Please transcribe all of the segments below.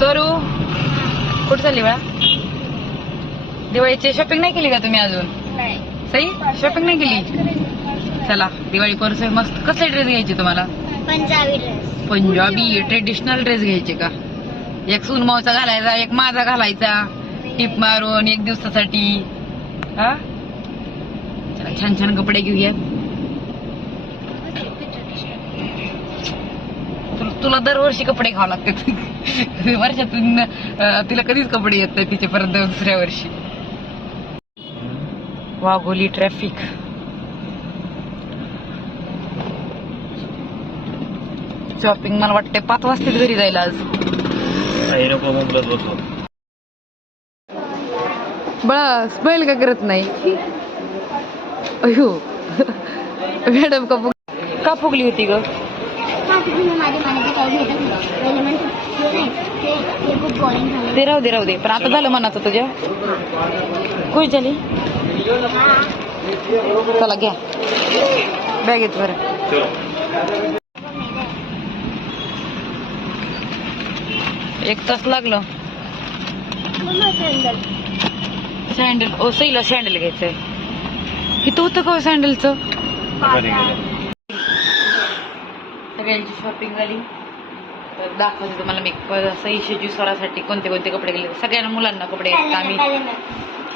सोरू कुठं चालली बाळा? दिवाळीची शॉपिंग नाही केली का तुम्ही अजून? नाही. सई शॉपिंग नाही केली? चला दिवाळी पर्स मस्त. कसले ड्रेस घ्यायचे तुम्हाला? Punjabi dress Punjabi traditional dress घ्यायचे का? एक सुनमावचा घालायचा एक माझा घालायचा. टिप मारून एक दिवसासाठी. हा? चला छान छान कपडे घेऊया तुला- दरवर्षी कपडे घ्यावं लागतात. वर्षातून तिला कधीच कपडे येत नाही तिचे परत दुसऱ्या वर्षी. वाघोली ट्रॅफिक शॉपिंग मला वाटते पाच वाजता घरी जायला आज. बसू बस. बैल का करत नाही. अयो मॅडम का फुग का फुगली होती ग? ते- ते खूप boring झालं." ते राहू दे राहू दे. पण आता झालं मनाचं तुझ्या खुश झाली चला घ्या. बॅग येत बरं. एक तास लागलं. सँडल ओ सईला सँडल घ्यायचंय. इथं होतं का सँडलचं गेले सगळ्यांची शॉपिंग झाली. तर दाखवते तुम्हाला मी. प- सईशे स्वरासाठी कोणते कोणते कपडे गेले. सगळ्यांना मुलांना कपडे आहेत. आम्ही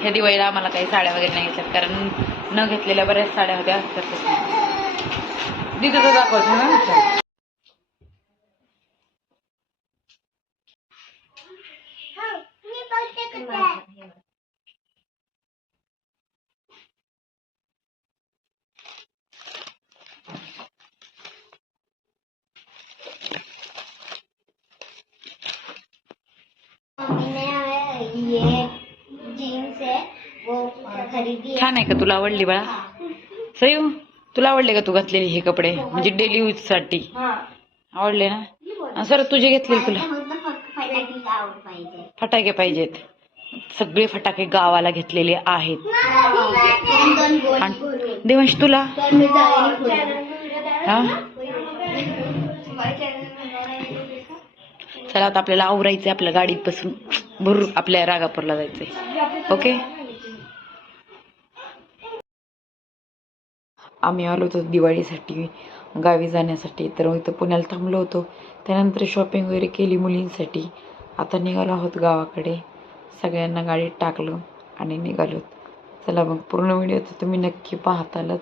ह्या दिवाळीला आम्हाला काही साड्या वगैरे नाही घेतल्यात. कारण न घेतलेल्या बऱ्याच साड्या होत्या. तर दाखवते ना मी बोलते कुठे? मम्मी ने ये जीन्स है वो खरीदी है छान आहे का तुला आवडली बाळा? सयू तुला आवडले का तू घातलेले हे कपडे? म्हणजे डेली यूजसाठी. आवडले ना? सर तुझे घेतलेले तुला. फटाके पाहिजेत. सगळे फटाके गावाला घेतलेले आहेत. देवांश तुला. हा? चला आता आपल्याला आवरायचंय आपल्या गाडीत बसून भरू आपल्या रागापूरला जायचंय. ओके? आम्ही आलो होतो दिवाळीसाठी गावी जाण्यासाठी. तर इथं पुण्याला थांबलो होतो. त्यानंतर शॉपिंग वगैरे केली मुलींसाठी. आता निघालो आहोत गावाकडे. सगळ्यांना गाडीत टाकलं आणि निघालो. चला मग पूर्ण व्हिडिओ तर तुम्ही नक्की पाहतालच.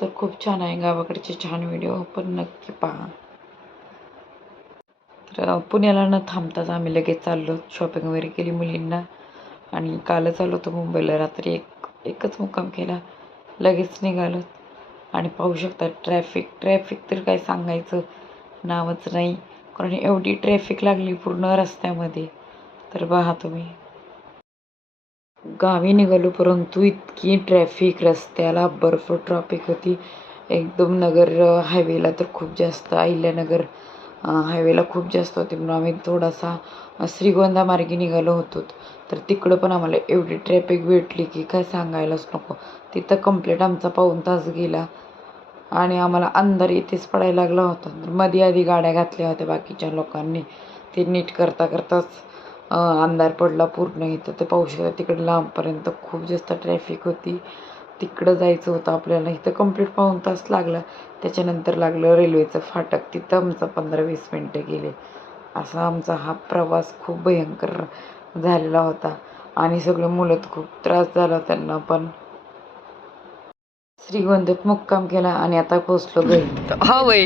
तर खूप छान आहे गावाकडचे छान व्हिडिओ पण नक्की पहा. तर पुण्याला न थांबताच आम्ही लगेच चाललो. शॉपिंग वगैरे केली मुलींना. आणि कालच आलो होतो मुंबईला. रात्री एक एकच मुक्काम केला. लगेच निघालो. आणि पाहू शकता ट्रॅफिक ट्रॅफिक तर काय सांगायचं? नावच नाही. कारण एवढी ट्रॅफिक लागली पूर्ण रस्त्यामध्ये. तर पहा तुम्ही. गावी निघालो परंतु इतकी ट्रॅफिक रस्त्याला बर्फ ट्रॅफिक होती. एकदम नगर हायवेला तर खूप जास्त अहिल्यानगर हायवेला खूप जास्त होती. म्हणून आम्ही थोडासा श्रीगोंदा मार्गे निघालो होतो. तर तिकडं पण आम्हाला एवढी ट्रॅफिक भेटली की काय सांगायलाच नको. तिथं कंप्लीट आमचा पाऊण तास गेला. आणि आम्हाला अंधार इथेच पडायला लागला होता. तर मध्ये आधी गाड्या घातल्या होत्या बाकीच्या लोकांनी. ते नीट करता करताच अंधार पडला पूर्ण इथं. ते पाहू शकता तिकडे लांबपर्यंत खूप जास्त ट्रॅफिक होती. तिकडं जायचं होतं आपल्याला. इथं कंप्लीट पाऊण तास लागला. त्याच्यानंतर लागलं रेल्वेचं फाटक. तिथं आमचं पंधरा वीस मिनटं गेले. असा आमचा हा प्रवास खूप भयंकर झालेला होता. आणि सगळे मुलं खूप त्रास झाला त्यांना पण. श्रीगोंद्यात मुक्काम केला आणि आता पोचलो घरी. हा वय.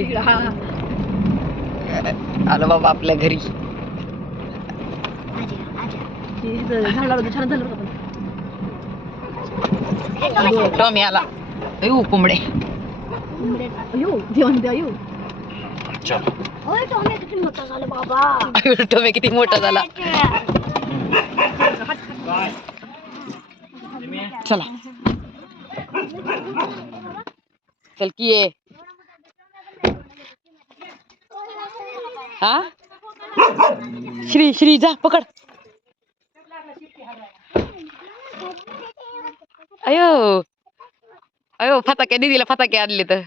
आलो बाबा आपल्या घरी. टॉमी आला. येऊ कोंबडे. चल. ओय, टोमॅटो किती मोठा झाला बाबा. टॉमी किती मोठा झाला. चला. चल की ये. हा? श्री श्री जा पकड. अयो. अयो फटाके दीदीला फटाके आणले तर.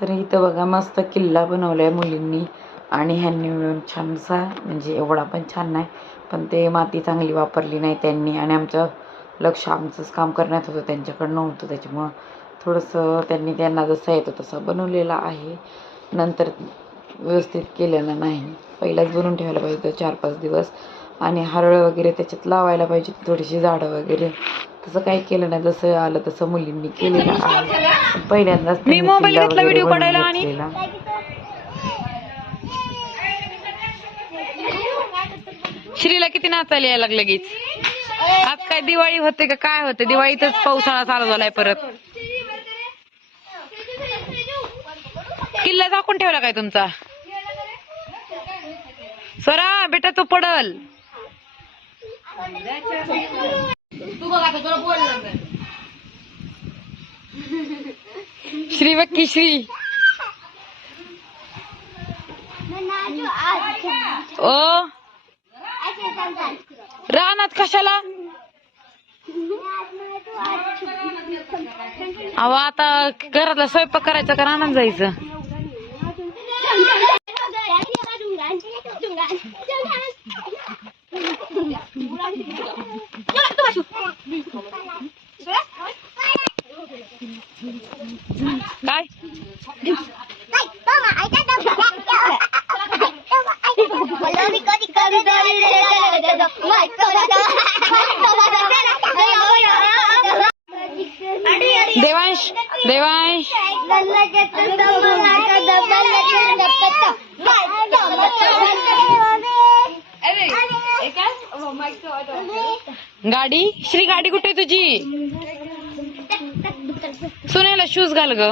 तर इथं बघा मस्त किल्ला बनवलाय मुलींनी. आणि ह्यांनी मिळून छानसा म्हणजे एवढा पण छान नाही पण ते माती चांगली वापरली नाही त्यांनी. आणि आमचं लक्ष आमचंच काम करण्यात होतं त्यांच्याकडं नव्हतं. त्याच्यामुळं थोडंसं त्यांनी त्यांना जसं येतं तसं बनवलेलं आहे. नंतर व्यवस्थित केलेलं नाही. पहिलाच बनवून ठेवायला पाहिजे होतं चार पाच दिवस. आणि हरळ वगैरे त्याच्यात लावायला पाहिजे थोडीशी झाडं वगैरे. तसं काही केलं नाही. जसं आलं तसं मुलींनी केलेलं आहे. पहिल्यांदाच. श्रीला किती नाचायला यायला लागलं लगेच? आज काय दिवाळी होते का काय होते? दिवाळीतच पावसाळा चालू झालाय परत. किल्ला झाकून ठेवला काय तुमचा? सरा बेटा तो पडल. श्री बक्की श्री. ओ. रानात कशाला? अहो आता घरातला स्वयंपाक करायचा का रानात जायचं? काय? गाडी? श्री गाडी कुठे तुझी? सुनेला शूज घाल ग.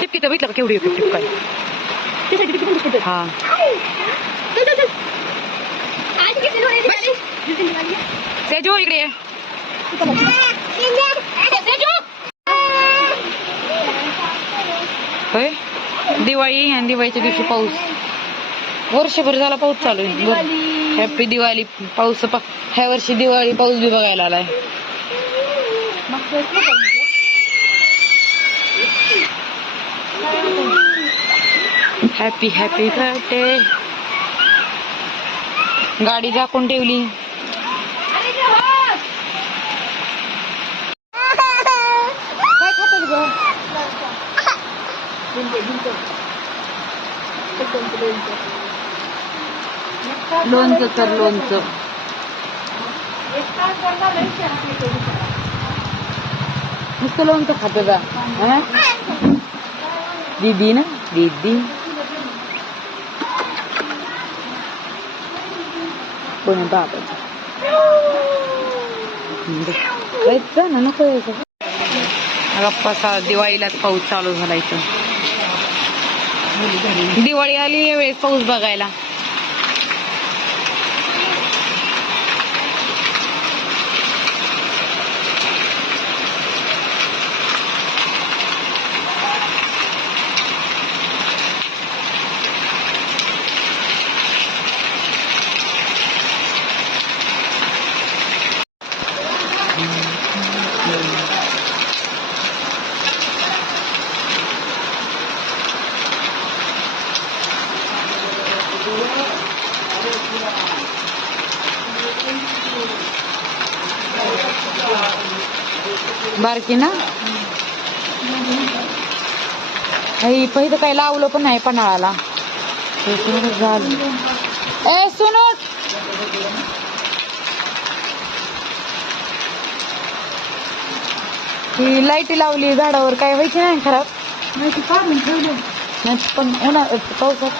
टिपकी तर बघितलं का केवढी टिप टिप काय? हा. सेजू इकडे ये. होय दिवाळी आणि दिवाळीच्या दिवशी पाऊस. वर्षभर झाला पाऊस चालू आहे. हॅपी दिवाळी. पाऊस पा- ह्या वर्षी दिवाळी पाऊस बी बघायला आलाय. हॅपी हॅपी बर्थडे गाडी झाकून ठेवली. लोणचं तर लोणचं नुसतं लोणचं खातं का हा? दीदी ना दीदी कोणी बाबा जायचं ना नको यायचं गप्पा दिवाळीलाच पाऊस चालू झाला इथं दिवाळी आली यावेळेस पाऊस बघायला. बारकी ना? पहिलं काही लावलं पण नाही पन्हाळाला. झालं ए सुनत ही लाईटी लावली झाडावर काय व्हायची नाही खराब. नाही पण उन्हा पावसात.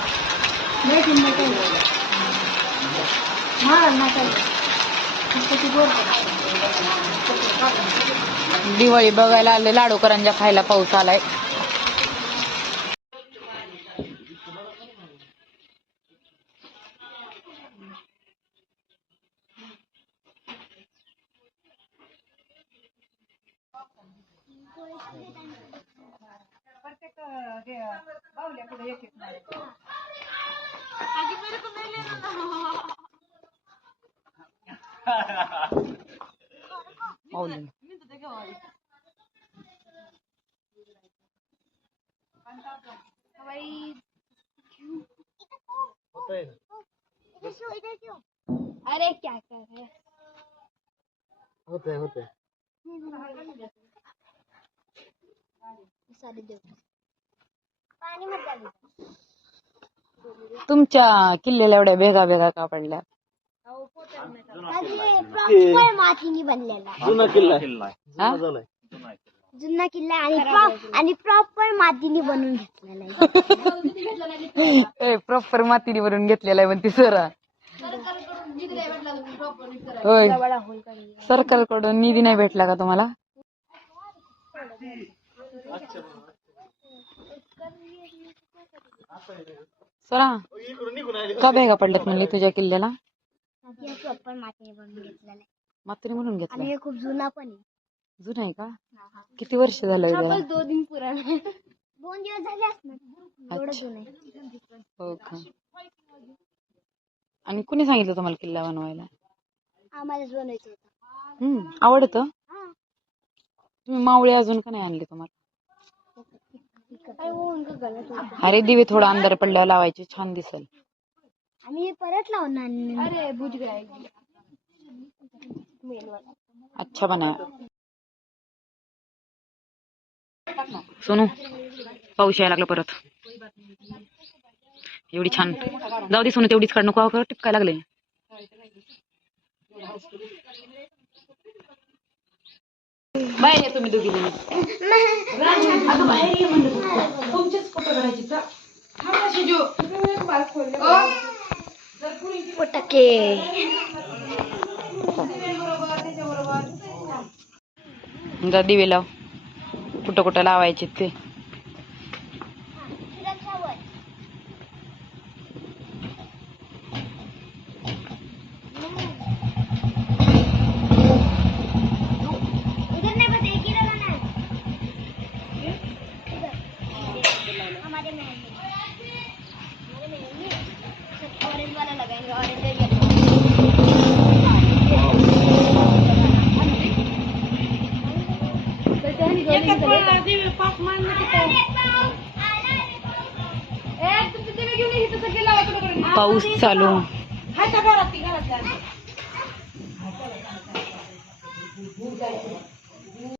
दिवाळी बघायला आले लाडू करंजा खायला पाऊस आलाय. माऊली अरे क्या कर रहे होते होते सारे देव पाणी मत झाली तुमच्या किल्ल्याला एवढ्या भेगा भेगा का पडल्या? प्रॉपर मातीने बनलेला जुना किल्ला हा? जुना किल्ला आणि आणि प्रॉपर मातीने बनवून घेतलेला आहे. प्रॉपर मातीने भरून घेतलेला आहे म्हणते सर. होय. सरकारकडून निधी नाही भेटला का तुम्हाला? सरा का भेगा पडल्यात म्हणले तुझ्या किल्ल्याला? प्रॉपर मातीने बनवून घेतलेला आहे. मातीने म्हणून आणि घेतलं हे खूप जुना पण आहे. जुनं आहे का? किती वर्ष झालं हे दोन दिन पुराण दोन दिवस झाले असणार. एवढं जुनं आहे. हो का? आणि कुणी सांगितलं तुम्हाला किल्ला बनवायला? आम्हालाच बनवायचं होतं. हम्म आवडतं? हा. तुम्ही मावळे अजून का नाही आणले तुम्हाला? काय होऊन का गलत होतं अरे दिवे थोडा अंधार पडल्यावर लावायचे छान दिसल. आम्ही परत लावणार. अरे अच्छा बना. सोनू पाऊस यायला लागला परत. एवढी छान. जाऊ दे सोनू तेवढीच काढ नको अहो, टिपकाय लागले. बाहेर या तुम्ही दोघी. तुमचेच फोटो काढायचे. फटाके. दिवे लाव. कुठं कुठं लावायचे ते. पाऊस चालू.